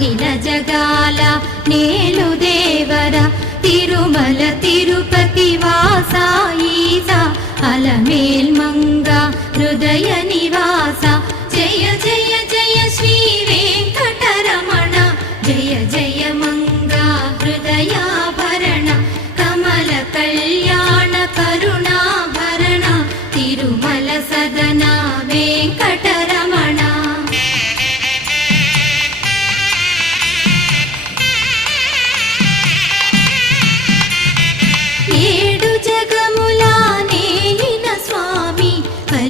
అఖిల జగాల నేలు దేవర తిరుమల తిరుపతి వాస ఈస అలమేల్ మంగ హృదయ నివాస జయ జయ జయ శ్రీ వెంకటరమణ జయ జయ మంగ హృదయాభరణ కమల కళ్యాణ కరుణాభరణ తిరుమల సదన వెంకట